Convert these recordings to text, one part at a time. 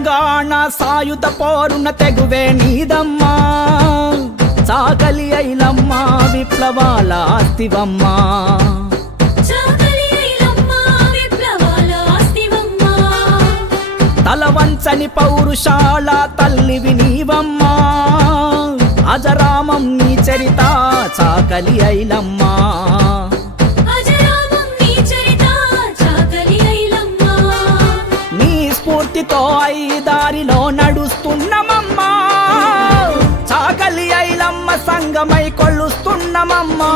తెలంగాణ సాయుధ పోరున తెగువే నీదమ్మా చాకలి ఐలమ్మ విప్లవాల ఆస్తివమ్మా తలవంచని పౌరుషాల తల్లివి నీవమ్మా అజరామం నీ చరిత చాకలి ఐలమ్మా స్ఫూర్తితో ఐదారిలో నడుస్తున్నమమ్మా చాకలి ఐలమ్మ సంగమై కొలుస్తున్నమమ్మా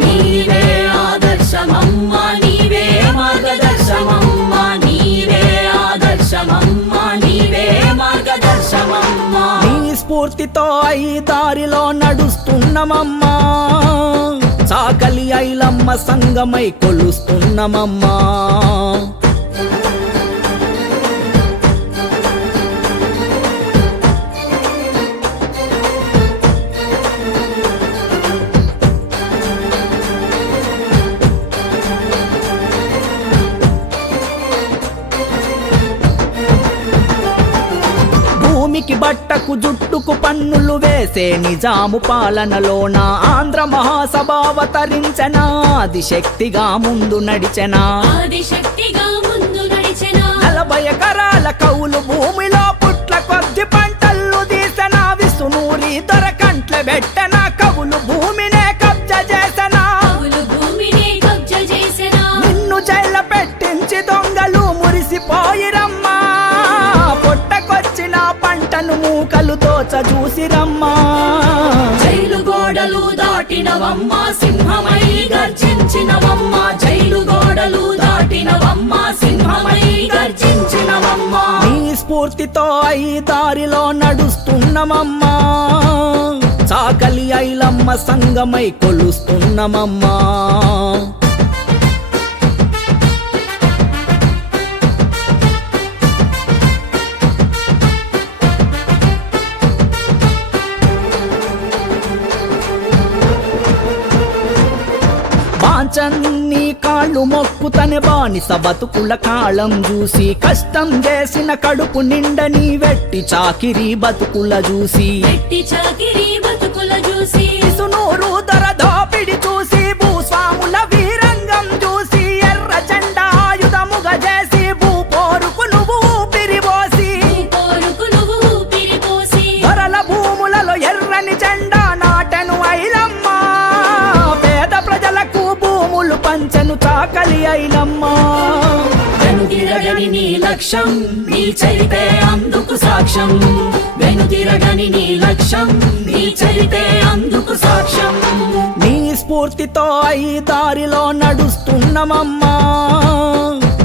నీవే ఆదర్శమమ్మా నీవే మార్గదర్శమమ్మా నీవే ఆదర్శమమ్మా నీవే మార్గదర్శమమ్మా నీ స్ఫూర్తితో ఐదారిలో నడుస్తున్నమమ్మా చాకలి ఐలమ్మ సంగమై కొలుస్తున్నమమ్మా భూమికి బట్టకు జుట్టుకు పన్నులు వేసే నిజాము పాలనలోన ఆంధ్ర మహాసభ అవతరించన ఆదిశక్తిగా ముందు నడిచెన 40 ఎకరాల కౌలు భూమిలో పుట్ల కొద్ది పంటలు తీసన విసునూరి దొరకంట్ల పెట్టన కవులు భూమినే కబ్జా చేసన నిన్ను జైల పెట్టించి దొంగలు మురిసిపోయిరమ్మా పంటను మూకలు దోచ చూసిరమ్మా జైలు గోడలు దాటినవమ్మా సింహమై గర్జించినవమ్మా జైలు గోడలు దాటినవమ్మా సింహమై గర్జించినవమ్మా నీ స్ఫూర్తితో ఐదారిలో నడుస్తున్నమమ్మా చాకలి ఐలమ్మ సంగమై కొలుస్తున్నమమ్మా నీ కాళ్ళు మొక్కుతనే బానిస బతుకుల కాళం చూసి కష్టం చేసిన కడుపు నిండని వెట్టి చాకిరి బతుకుల చూసి సునూరు ధర దోపిడి చూసి భూస్వాముల వీరంగం చూసి ఎర్ర జెండా ఆయుధముగా చేసి భూపోరుకు నువ్వు ఊపిరిపోసి దొరల భూములలో ఎర్రని జెండా నాటెను ఐలమ్మ పంచను చాకలి ఐలమ్మా వెనుతిరగని నీ లక్ష్యం నీ చరితే అందుకు సాక్ష్యం వెనుతిరగని నీ లక్ష్యం నీ చరితే అందుకు సాక్ష్యం నీ స్ఫూర్తితో ఐదారిలో నడుస్తున్నమమ్మా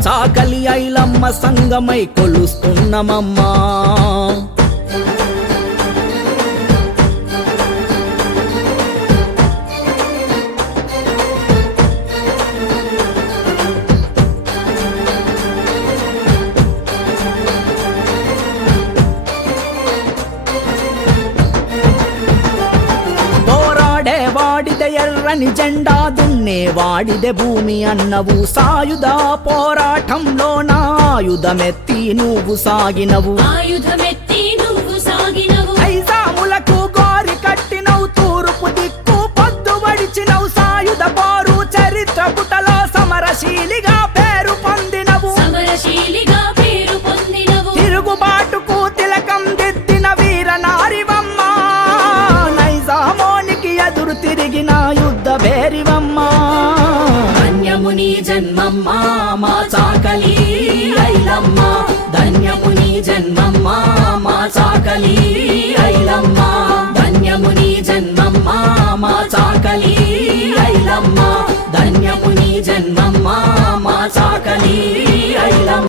చాకలి ఐలమ్మ సంగమై కొలుస్తున్నమమ్మా వాడిదే ఎర్రని జెండా దున్నే వాడిదే భూమి అన్నవు సాయుధ పోరాటంలో నా ఆయుధమెత్తి నువ్వు సాగినవు ఐజాములకు గోరి కట్టినవు తూర్పు దిక్కు పొద్దు వడిచినవు సాయుధ పోరు చరిత్ర పుటలో సమరశీలిగా పేరు పొందినవు తిరుగుబాటుకు తిలకం దిద్దిన వీర నారివమ్మా నైజామోనికి ఎదురు తిరిగిన యుద్ధ భేరివమ్మా ధన్యముని జన్మమ్మా